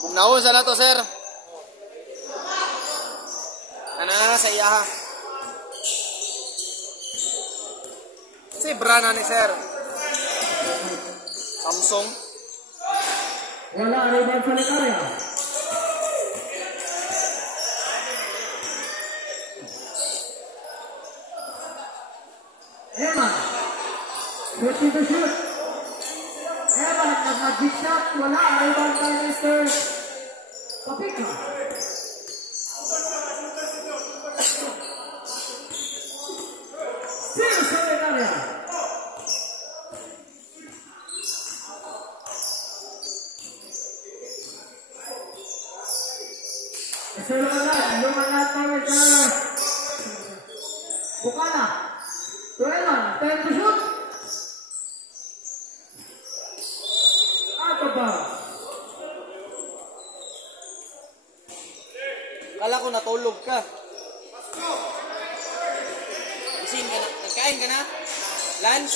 Abugnaon sa nato, sir. Ano sa iya ha? Si brana ni sir. Samsung. Wala rebound sa Licaria. Eman. 50 to shoot. Eman, nag-magic shot. Wala rebound by Mr. Papika. Still sa Licaria. Lumalat para sa Bukana. Tuelan, 10 to shoot. Out of bounds. Kala ko natulog ka. Gising ka na. Nagkain ka na? Lunch?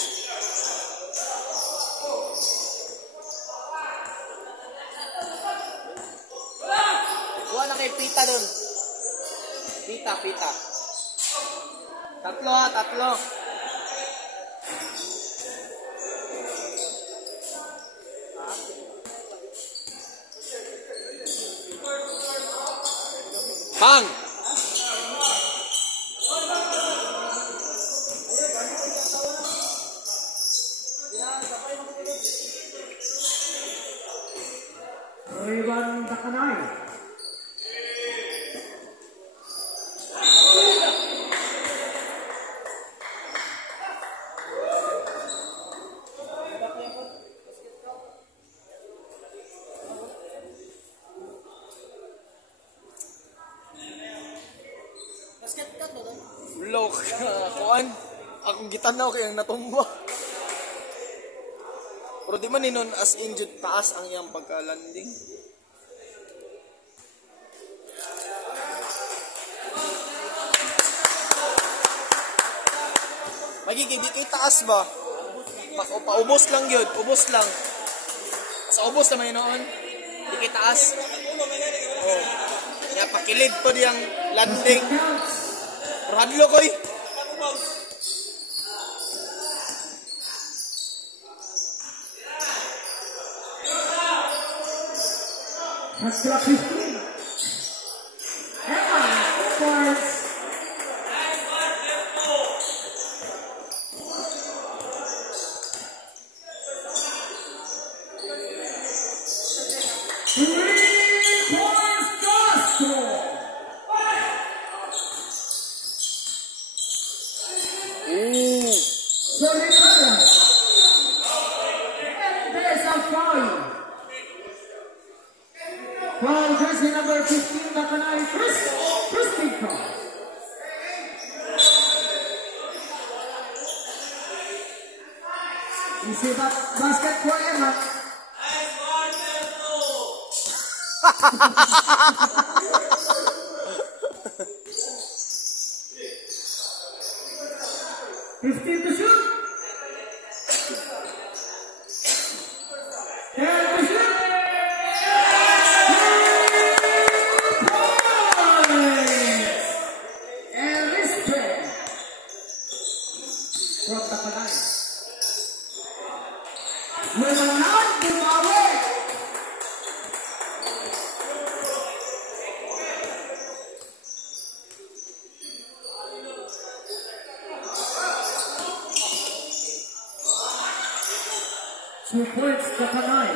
Kuha na kay pita dun. Pita. Tatlo ha, tatlo. Bang! Rebound Takanay. Look, kuan. Akong gitanaw kayang natumba. Pero di man ninon as injured taas ang iyang pagka-landing. Magiging di kay taas ba? Paubos lang yun, ubos lang. Sa ubos naman yun noon. Di kay taas. Oh. Kaya pakilid pa diyang landing. Pero hadlo ko eh. Mas clock 15. Eman, 2 points. Foul jersey number 15, Takanay, Christy foul. Easy basket for Eman. Fifteen to shoot. 10 to shoot. Two points, Takanay.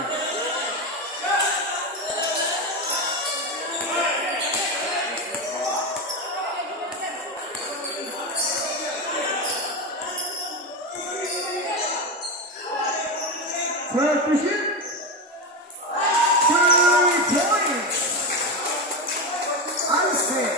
Third position. 3 points. Unfair.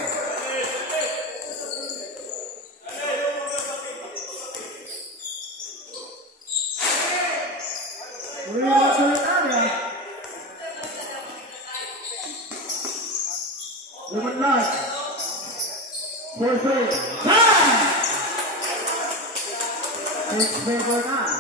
Number 9. 4-3. Bang! 6 favor 9.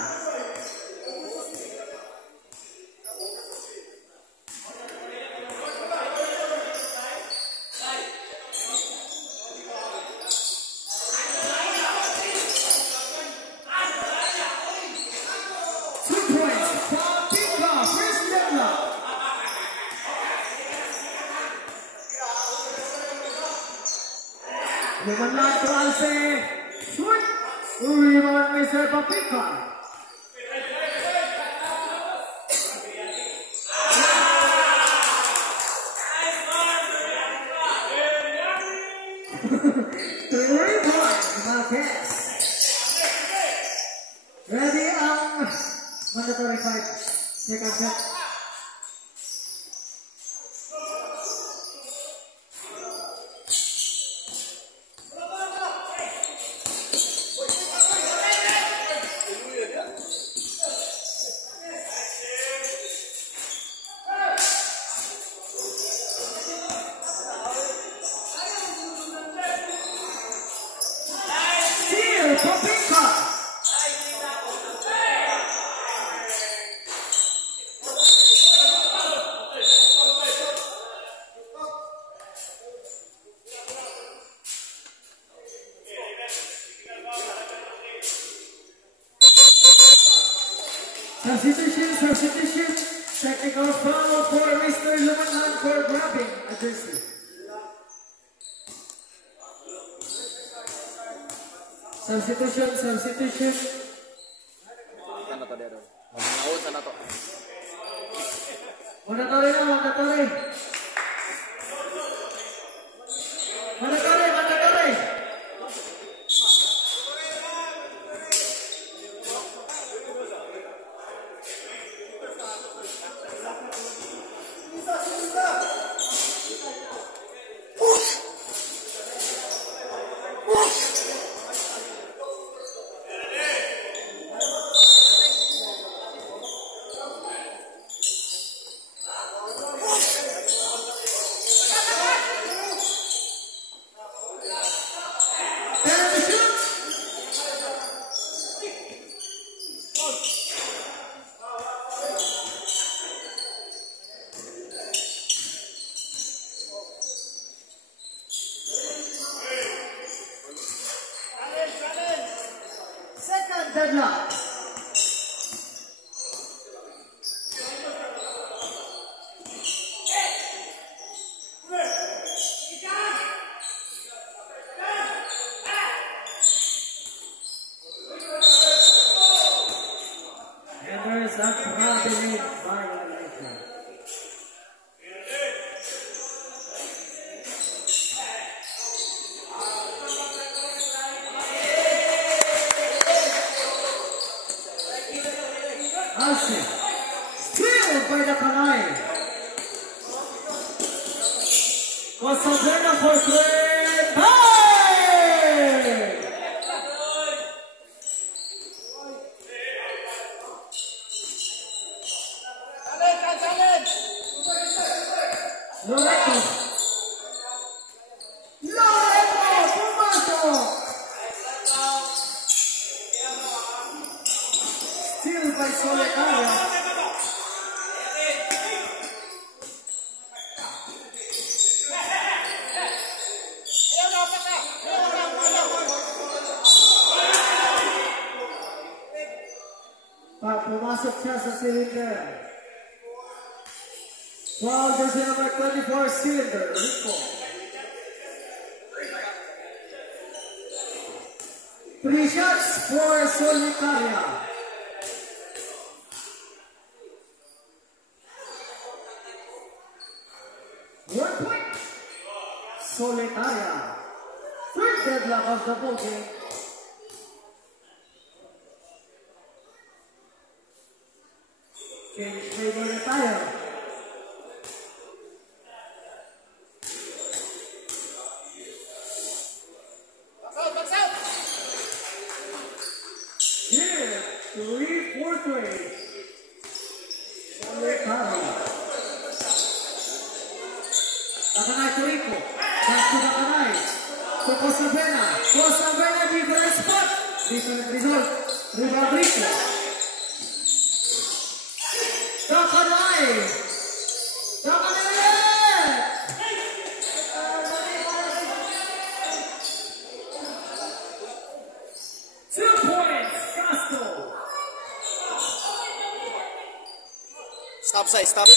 Lumanlan to Alce. Shoot. Rebound, Mr. Papika. Rebound, Marquez. Ready ang mandatory fight. Second set. Steal, Papika. Substitution, technical foul for Mr. Lumanlan for grabbing a jersey. Substitution. Sana to dito. Mamaon sana to. Mandatory. Second deadlock. And there's a coordinate violation. Alce, steal by the Panay. Pasadena for three. Hey! Loreto, Pumato. Steal by Solitaria. Pumasok siya sa cylinder. Foul jersey number 24, cylinder, Rico. 3 shots for Solitaria. One point. Solitaria. Third deadlock of the ball game. Change favor na tayo. Here, 3-4-3. Solitaria. Nakanay to Rico. Back to Nakanay. To Cosabena. Cosabena, different spot. Different result. Rebound Rico. Nakanay. Nakanay! 2 points, Castro. Stop side, stop.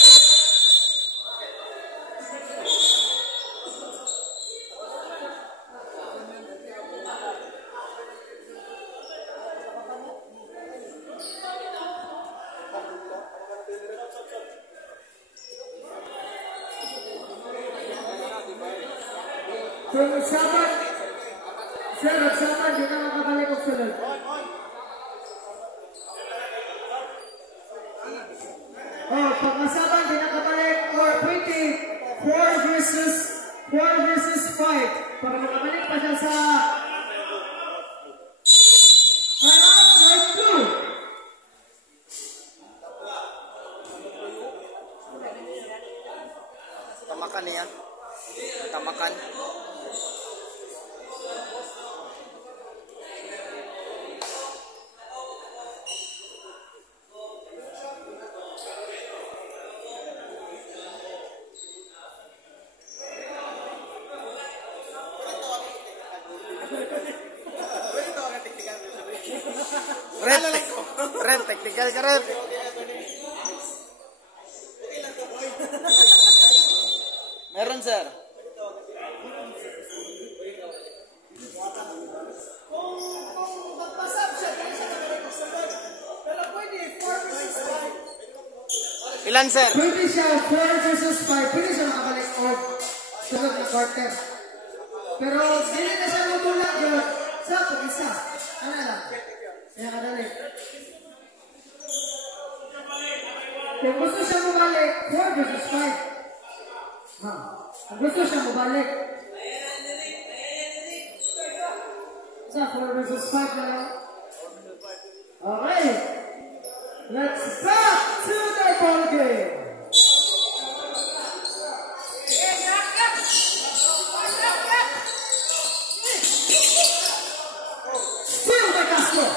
Kung saban, sir, saban, di na makabalik ang sunod. Oh, pag masaban, di nakabalik or 4 versus 5. Para makabalik pa siya sa round 2. Tamakan niya. Tamakan. Ren, teknikal ka rin. Meron, sir. Ilan, sir? Pwede siya 4 versus 5. Pwede siya makabalik o sunod na quarter. Pero dili na siya mabulak yun. Sa pag-isa. Ano lang? Kaya kadali. Kung gusto siya mabalik, 4 versus 5. Kung gusto siya mabalik. Sa 4 versus 5 na lang. Okay. Let's back to the ball game. Still by Castro.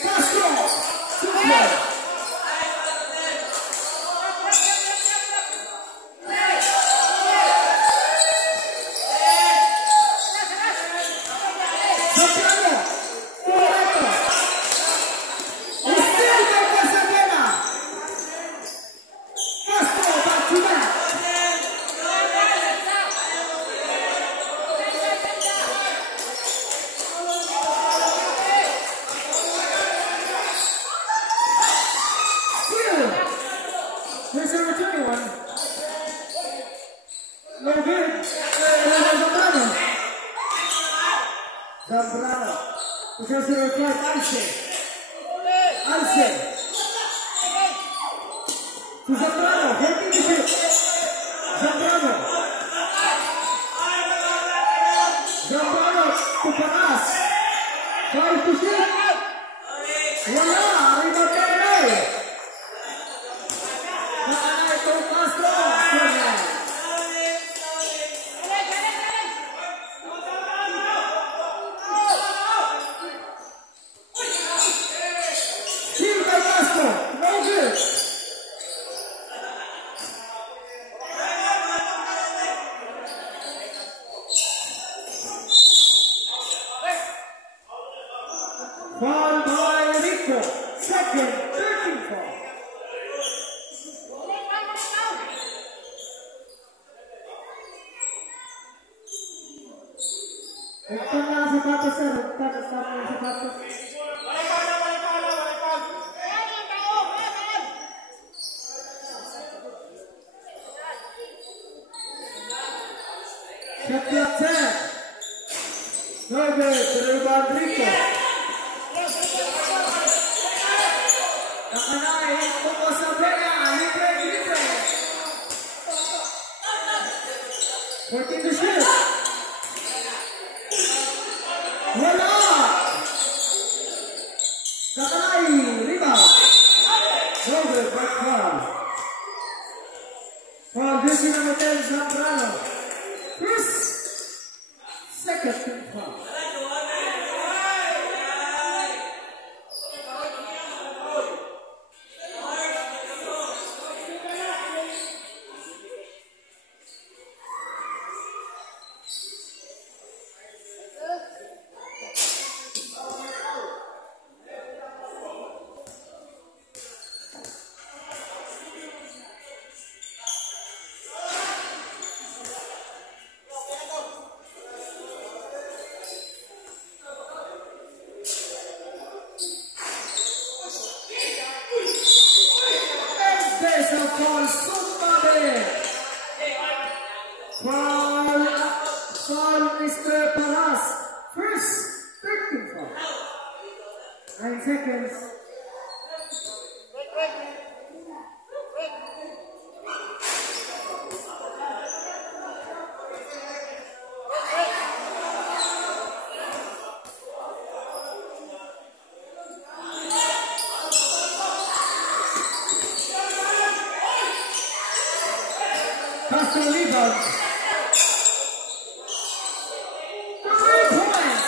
Castro. Super. Here's number 21. No good. Zambrano. Zambrano. Because they replied Alce. Alce. To Zambrano. Holding the shoot. Zambrano. Zambrano to Paras. 5 to shoot. Wala. Rebound Takanay. Takanay to Castro. Steal by Castro. No good. Foul by Rico. Second, 13 foul. Hugtan na ang sapatos, sir. Hugtan na ang sapatos. Shot clock 10. No good. To rebound Rico. Takanay, Coco Sabrina, libre. 14 to shoot. Wala! Takanay, rebound. No good, back foul. Foul, jersey number 10, Zambrano. First, second team foul. There's a foul, somebody. Foul 9 seconds. Castro rebound. 3 points.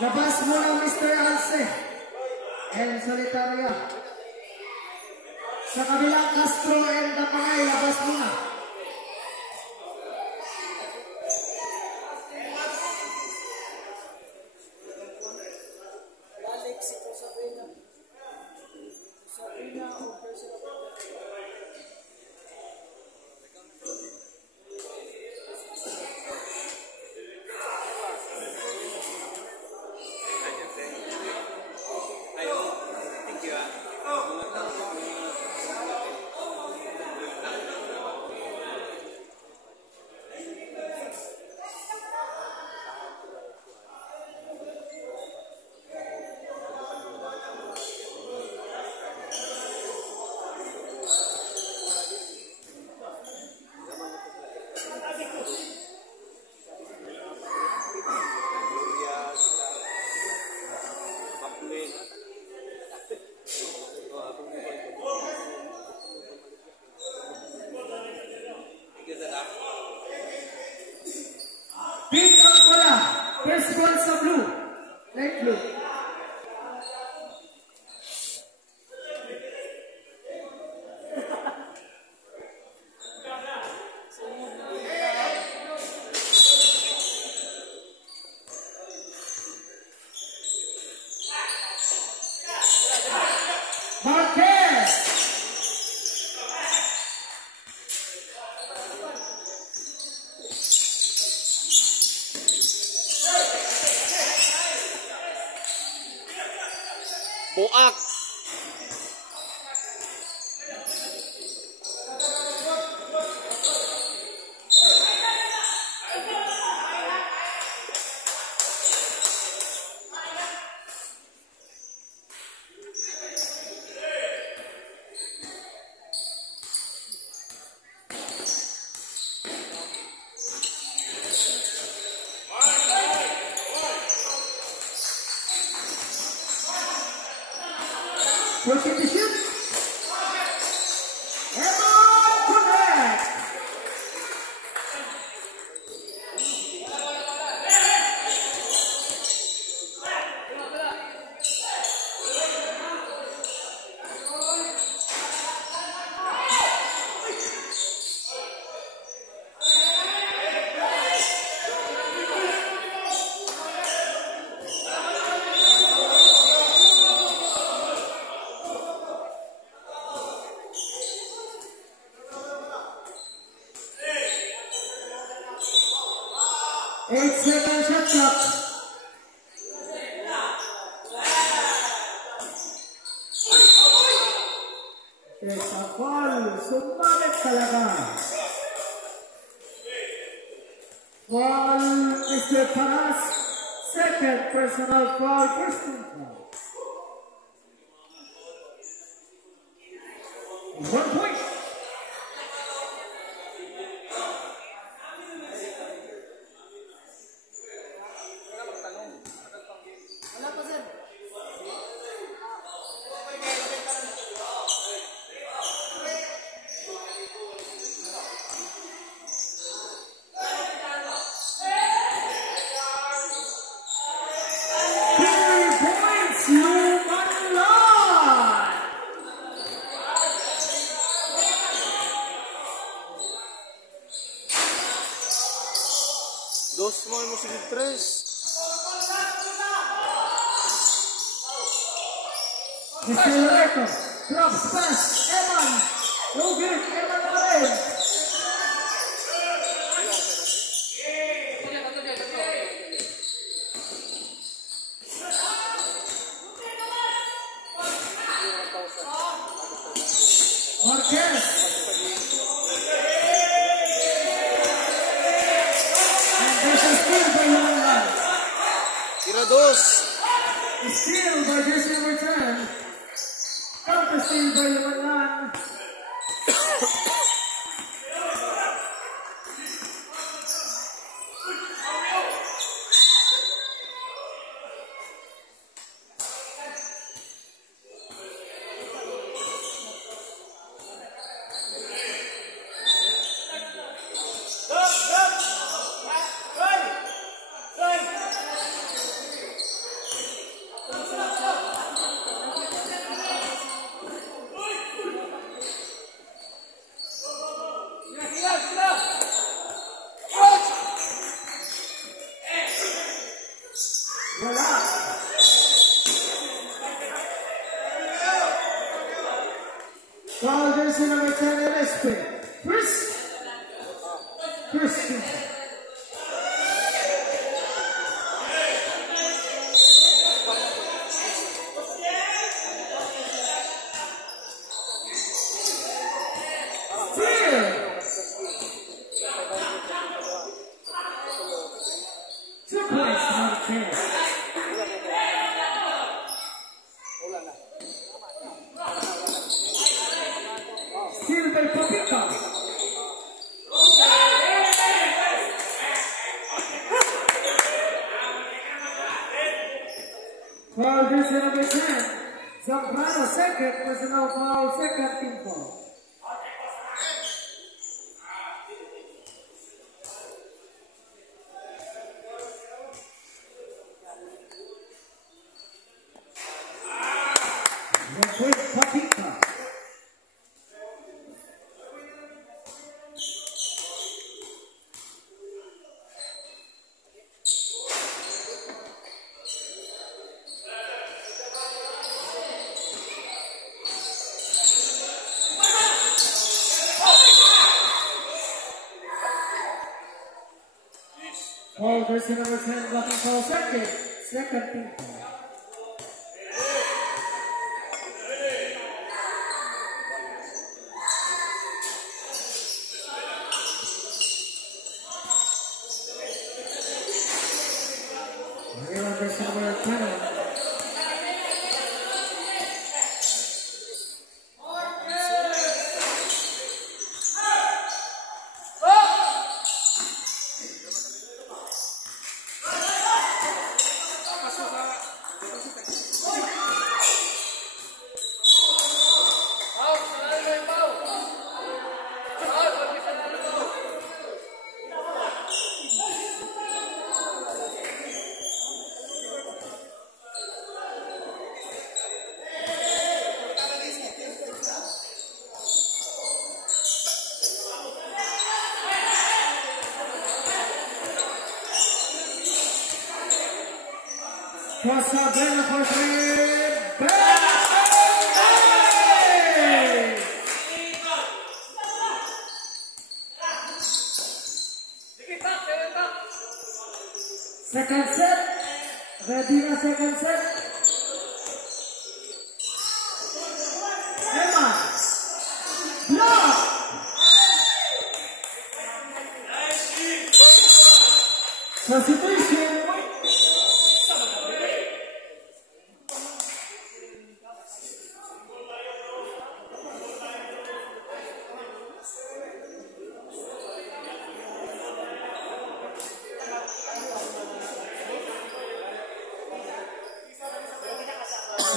Labas mo ng Mr. Alce. El Solitaria. Sa kabilang Castro and Dapangay, labas mo na. Pink ang bola. First ball sa blue. Light blue. Marquez. Buak. Pushing to shoot. Emon connect. Eight second shot clock. Sa foul, sumalit talaga. Foul, Mr. Paras. Second personal foul, first team foul. 1 point. Dos small mo sige tres. Mr. Loreto, drops pass, Eman, no good, Eman Morel. dos. Steal by jersey number 10. Counter steal by Lumanan. Foul jersey number 10 MSP. Christian. Steal by Popika. Foul jersey number 10. Zambrano second, personal foul, second team foul. Popika. Foul jersey number 10, blocking foul second team foul. Jersey number 10. Pasadena for three. Second set. Ready na second set. Emma. Block. Substitution.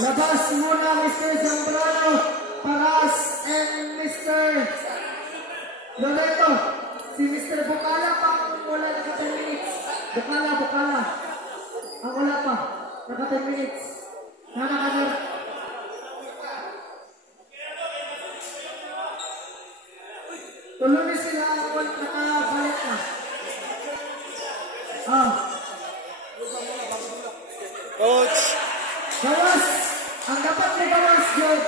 Labas muna Mr. Zambrano, Paras, and Mr. Loreto. Si Mr. Bukala pa wala naka 10 minutes. Bukala. Ang wala pa, naka 10 minutes. Nana. Tuloy sila ang nakabalik na. Coach. Bawas! Ang dapat may bawas yun.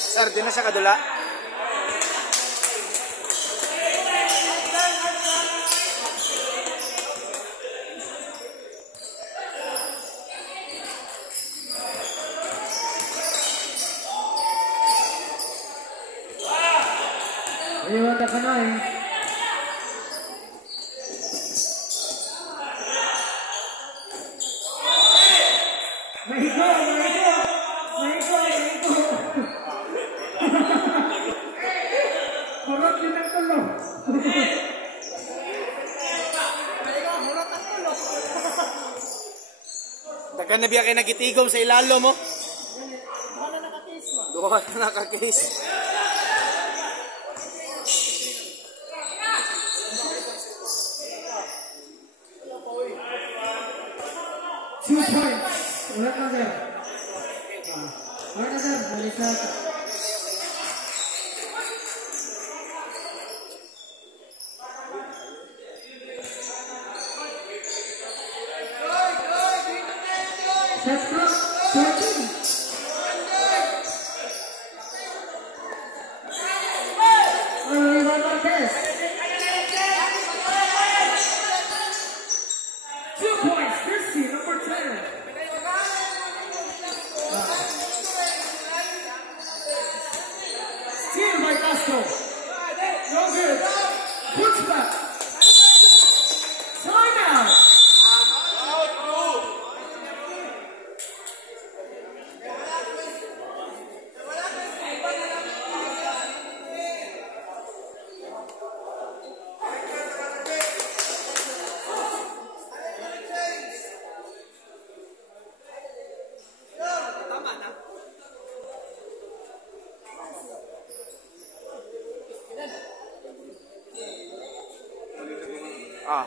Sir, di na siya kadula. Iwan ka na eh. Mahigo. Kurot din ang tulo. Dagan na biya kayo nagitigom sa ilalo mo. Duha na nakakis. Two points. Ulat na sir. Ulat na sir. Balik na. Shot clock. 14. Oliver Marquez. 2 points. Christy, number 10. Steal by Castro. No good. Push back. Timeout. Ah.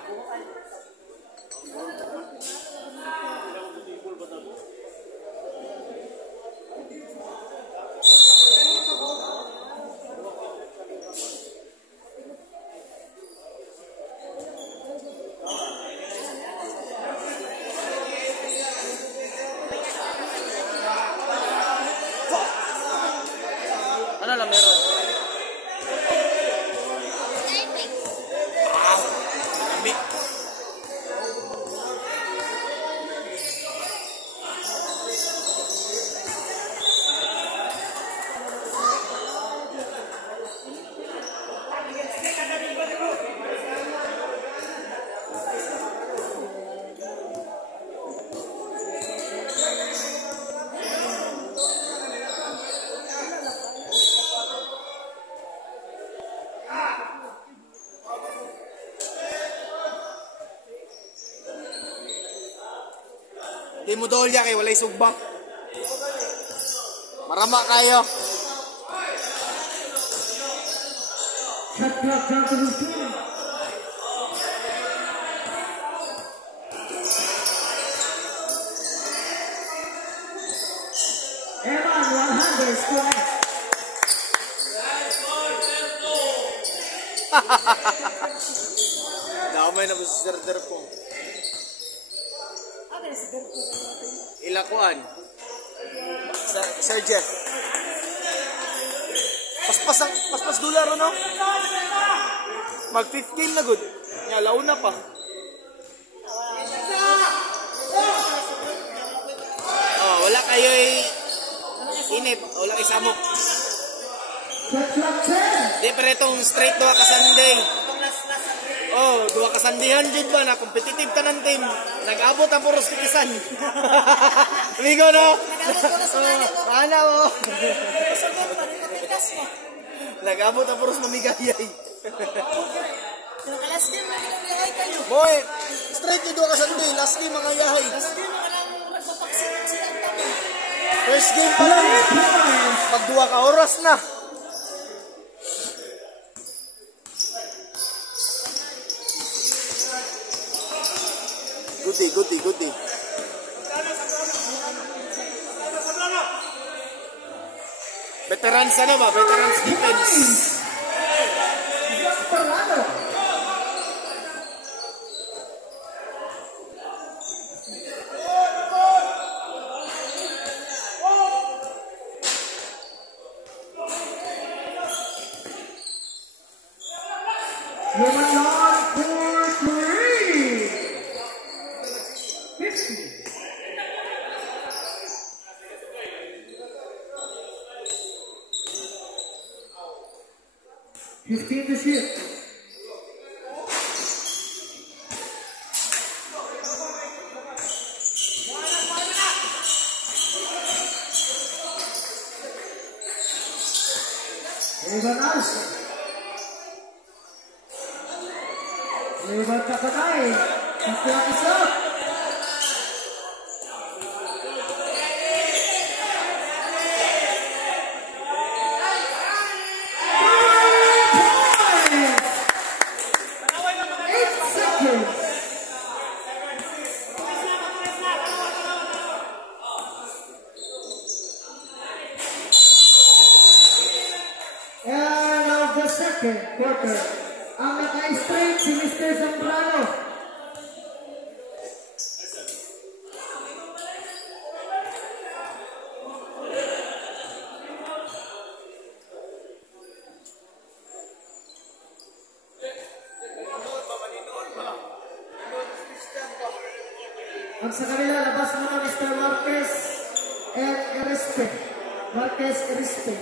Ano lang meron? Wow! Lamig! Di mo dolya kay walay sugbang. Marama kayo. Shot clock down to 15. Eman, 100 square. Damay na ko si Sir Derpong. Ilakuan. Sir Jeff. Paspas dolar no? Mag 15 na good. Nya launa pa. Oh, wala kayo inip, wala kay samok. Shot clock 10. Di pero itong straight duha ka Sunday. Oh, duha ka Sundayan jud ba na competitive tanan team. Nag-abot ang puros tikisan. Amigo no? Ana mo. Nag-abot ang puros mamigayay. Last game na yahay kayo. Boy, straight jud duha ka Sunday, last game mga yahay. Last game na lang magpapaksin sila ang tabi. First game pa lang. Pag duha ka oras na. Goody. Veterans ano ba? Veterans defense. Parado. Lumayan for 3. 50. Fifteen to shoot. Ibanas. Ibat ka patay. Sakya isa. Quarter. Ang naka-straight si Mr. Zambrano. Ang sa kanila, labas mo na Mr. Marquez and Eriste. Marquez Eriste.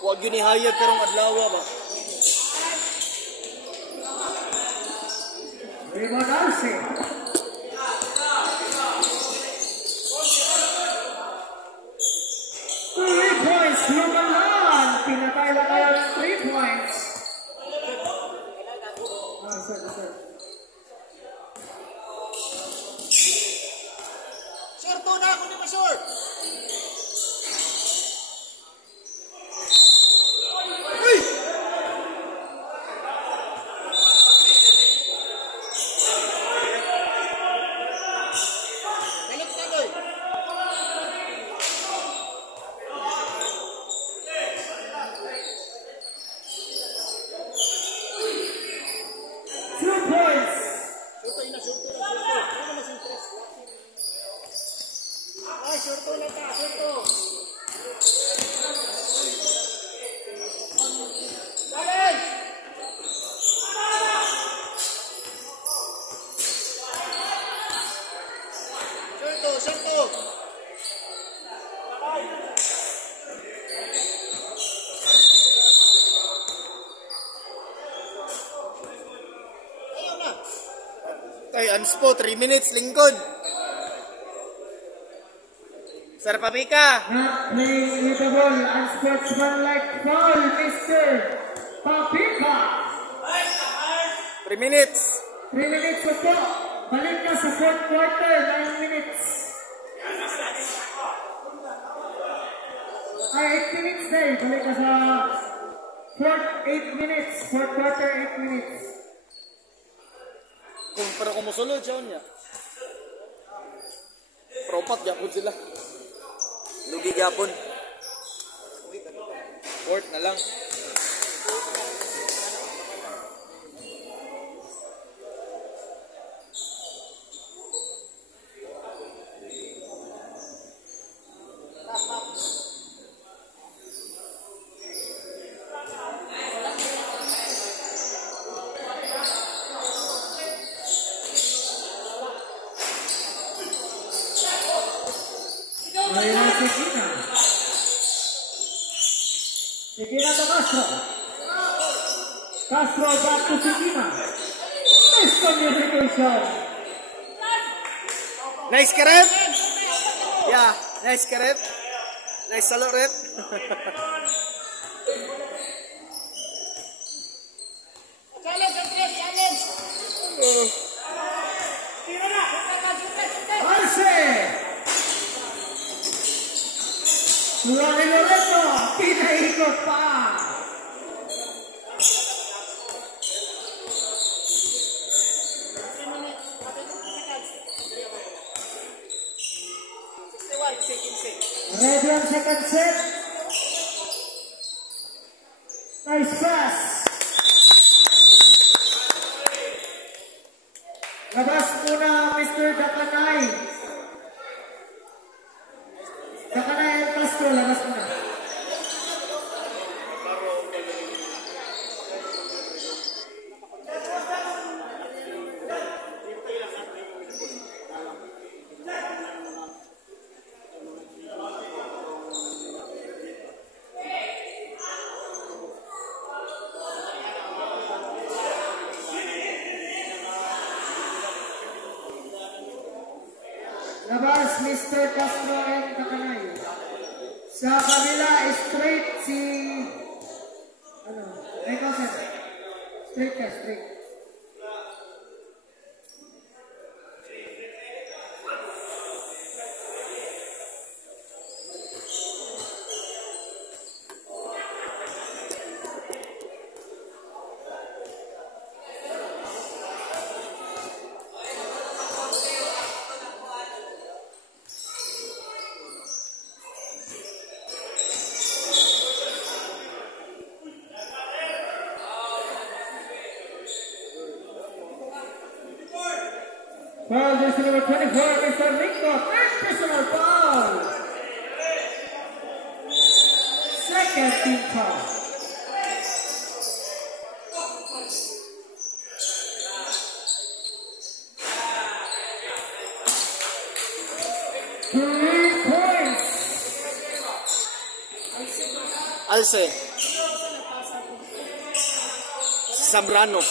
Huwag yun ihayag karong adlaw ba? Raymond Arce. Three points, Lumalan. Pinatay lang kayo ng 3 points. Sir, to na ako ni Masur. shorto na ta, shorto. Challenge! Shorto, shorto. Ayaw na. Ay, anspo, 3 minutes, lingkod. Sir Pamika. Not playing with the ball, unsportsmanlike foul, Mr. Papika. 3 minutes. 3 minutes na po. Balik ka sa fourth quarter, 9 minutes. Ay, 8 minutes na eh. Balik ka sa fourth, 8 minutes. Fourth quarter, 8 minutes. Pero kung musulod siya niya. Propat, yapon sila. Lugi yapon. Fourth na lang. Ayan na si Gina. Si Gina to Castro. Castro back to si Gina. Miscommunication. Nice karep. Yeah, nice karep. Nice salo rep. Challenge, Andres, challenge. Arce. Ronnie Loreto. Pinaikot pa. Ready on second set. Nice pass. Labas muna Mr. Dakanay. Dakanay and Castro, labas muna. Labas, Mr. Castro and Dakanay. Sa kabila, straight si... Ano? Ikaw, sir. Straight ka, straight. Foul, jersey number 24, Mr. Rico. Third personal foul. Second team foul. Three points. Alce. Zambrano.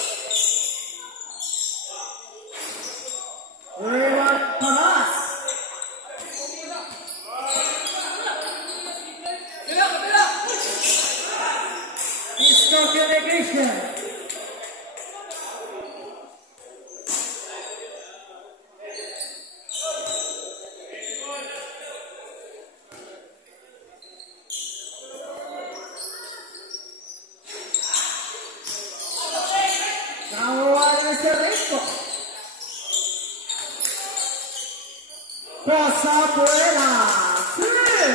Raymond Palas. Miscommunication. Nawalan si Rico. Cosa buena. Three.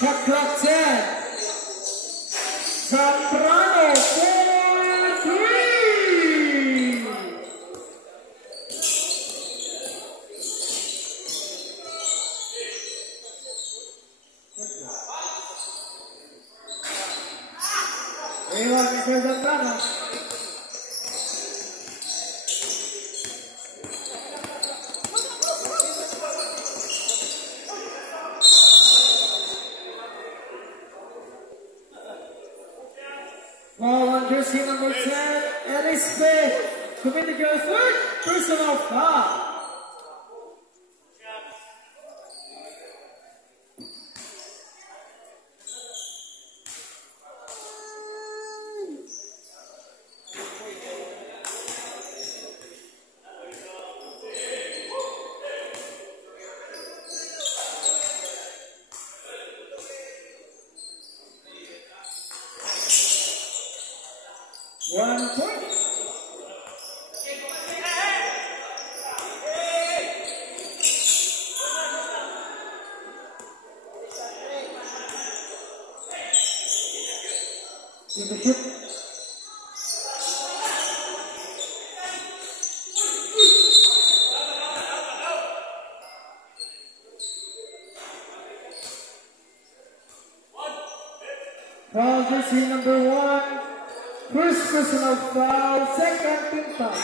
Shot clock 10. Zambrano for 3. Iwan Mr. Zambrano. Foul on jersey number 10, Ellis Smith, committed your third personal foul. One point. In the ship. Foul jersey number 1. First personal foul, second team foul.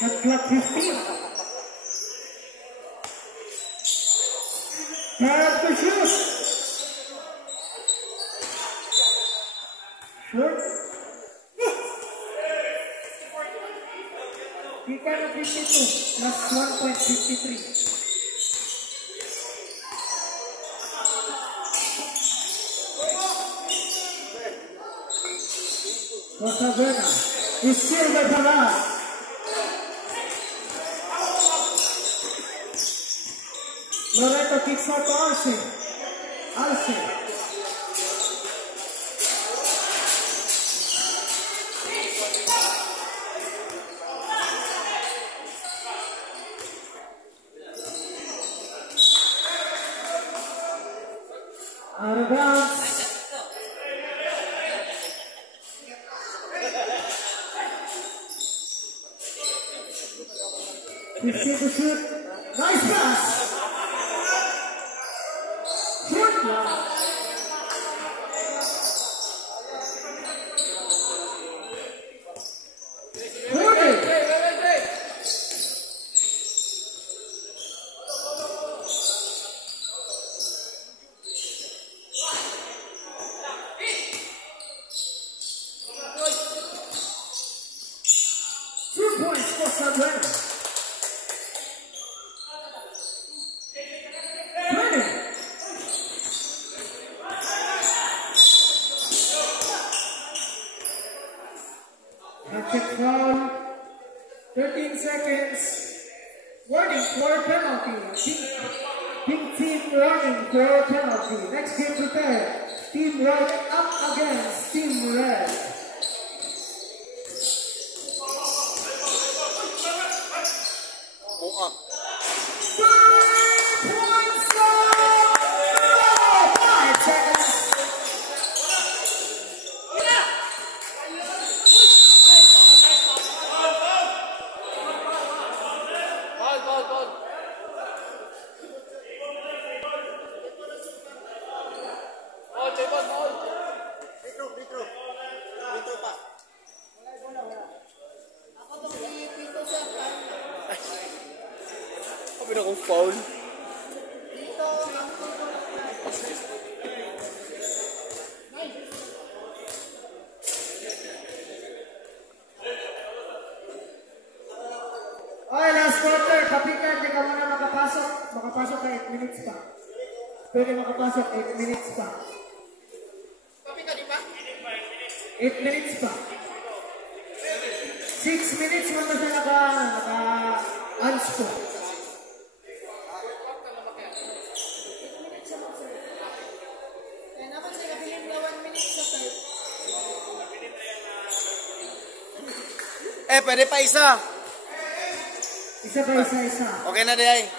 Shot clock 15. Time to shoot. Shoot. Kick out of 52 plus 1.53. Rosavena is still the last. Loreto kicks out to Arce. Arce. Out of bounds. 15 to shoot. Nice pass. Short block. Points for Sandreno. 20. Hatchet foul. 13 seconds. Warning for penalty. Pink team warning for penalty. Next game prepare. Team red up against team red. Buka. 5 seconds. Sabi na kong foul. Okay, last quarter. Kapitan, di ka muna makapasok. Makapasok ka 8 minutes pa. pwede makapasok 8 minutes pa. 8 minutes pa. 6 minutes man ba siya naka-ans po. Pwede pa isa. Isa pa, isa. Okay na day.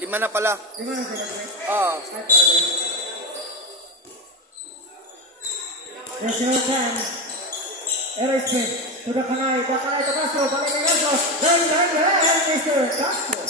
5 na pala. 5 na sila, right? Oo. National time. Erasme. Sudah kanay. Bakalay to Castro. Balay na Castro. Mr. Castro.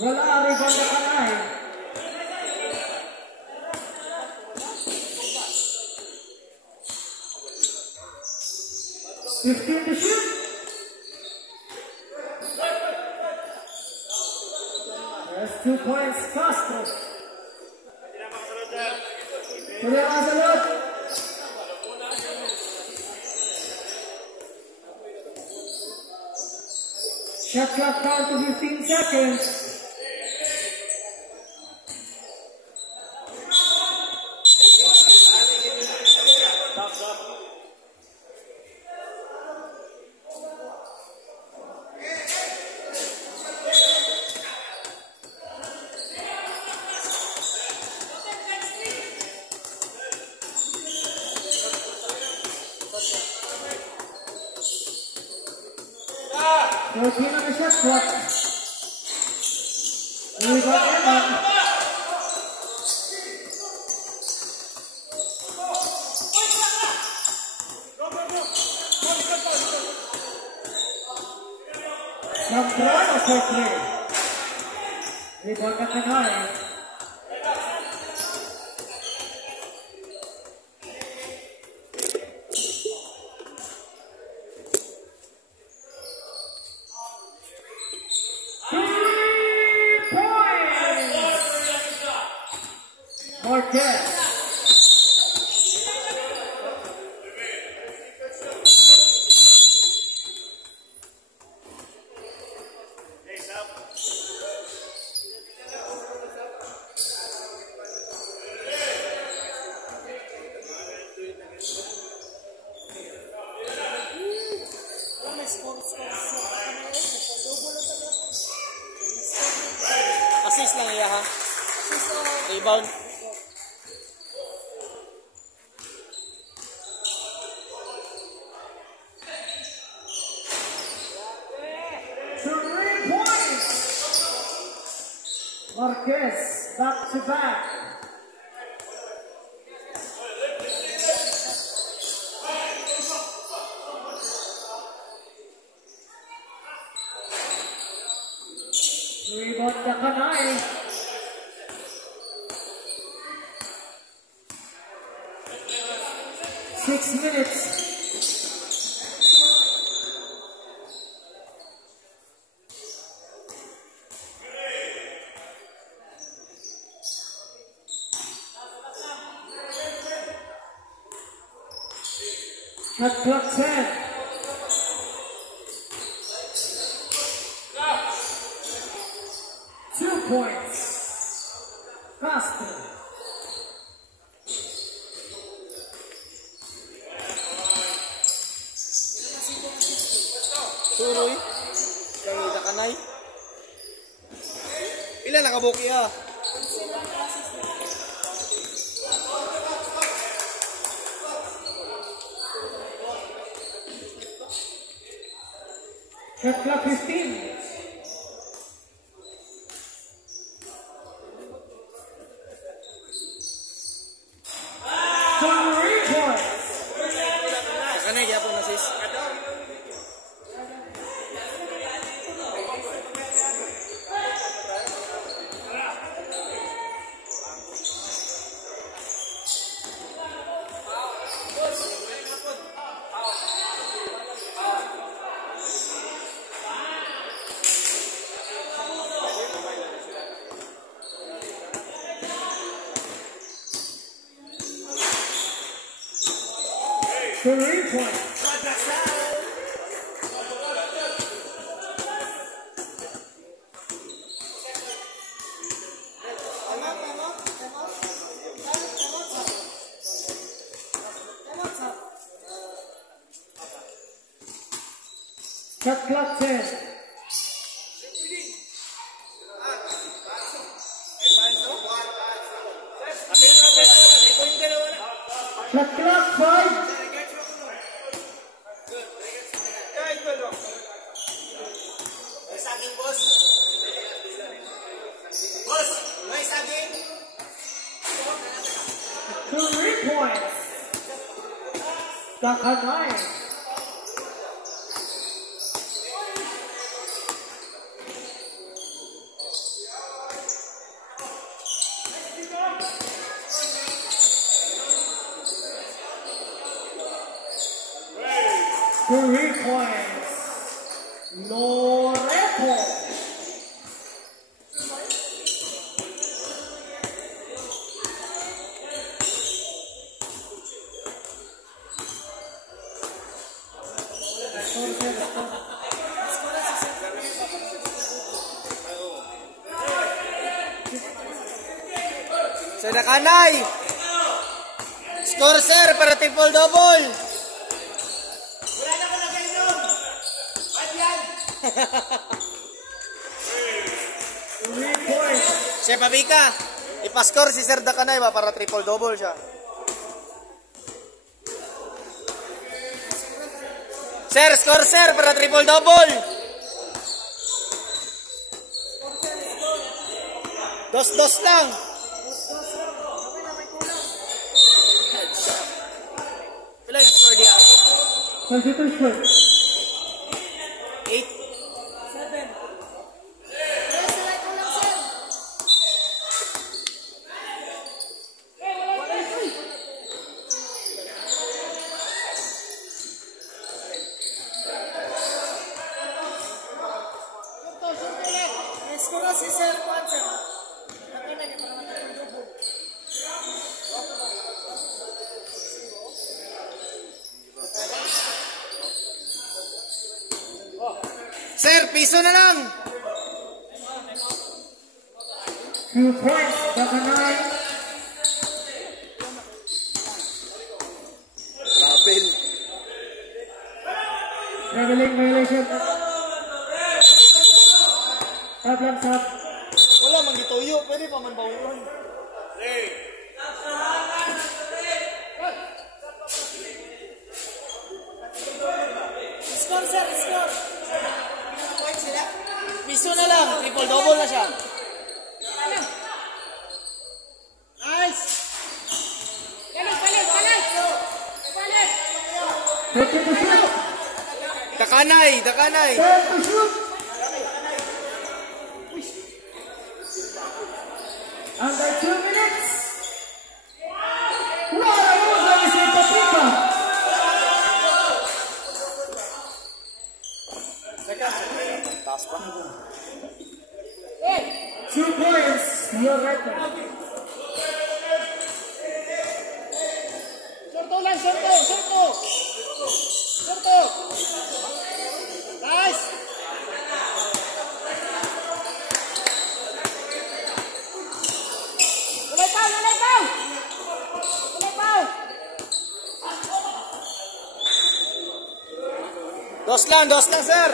Wala rin banda kanay. Fifteen to shoot. There's 2 points, Castro. Tuloy ang salot. Shot clock down to 15 seconds. Filipino na shot clock. We got Evan. Zambrano for 3. We got Kanay. Marquez. Assist lang iya ha. Rebound. Marquez, back to back. Rebound the Kanay. Six minutes. Shot clock set. Two points. Castro. Suroy. Kay Kanay. Pila nakabuki ha. Shot clock 15. Dakanay kaya po na sis. Three-point. Shot clock 10. Shot clock 5. Saging boss. Boss, may saging. 3 points. Dakanay. Three points. Loreto. Sa Dakanay. Score sir para triple double. Wala na ko na kayo. At yan. 3 points. Siya Pabika. Ipascore si Sir Dakanay ba para triple double siya. Sir, score sir para triple double. Dos lang. Pila yung score dia? 22 shots. 8. Si Sir Juanser. Sir, piso na lang. 2 points. Dakanay. Travel. Traveling violation. Sab lang sab. Wala man gituyo, pwede pa man bawon. Score sir, score. Piso na lang, triple double na siya. Nice! Balik! 30 to shoot. Dakanay. 10 to shoot. Under 2 minutes. Wala mo sa isang Paprika. Taas pa. 2 points. Your record. Sorto! Nice! Ulay pao! Dos lang, sir.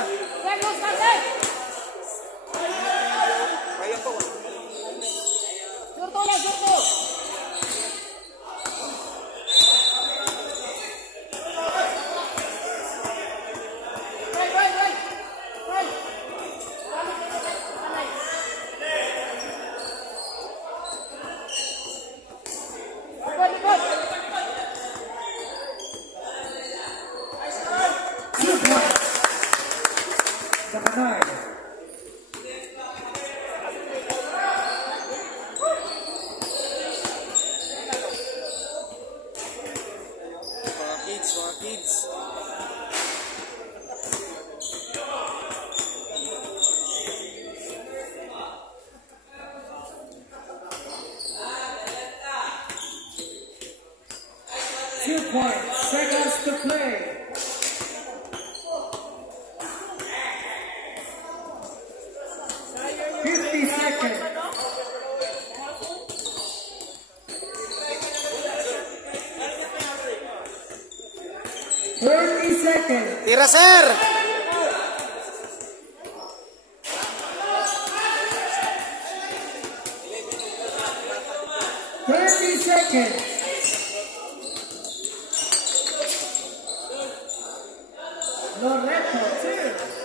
Sorto! Mga kids. Seconds to play. Seconds. 30 seconds. Tira, sir! 30 seconds. Loreto, 2.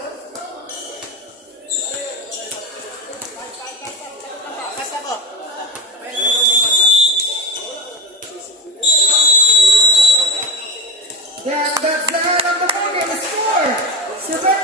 That's the end of the ball game. Score 7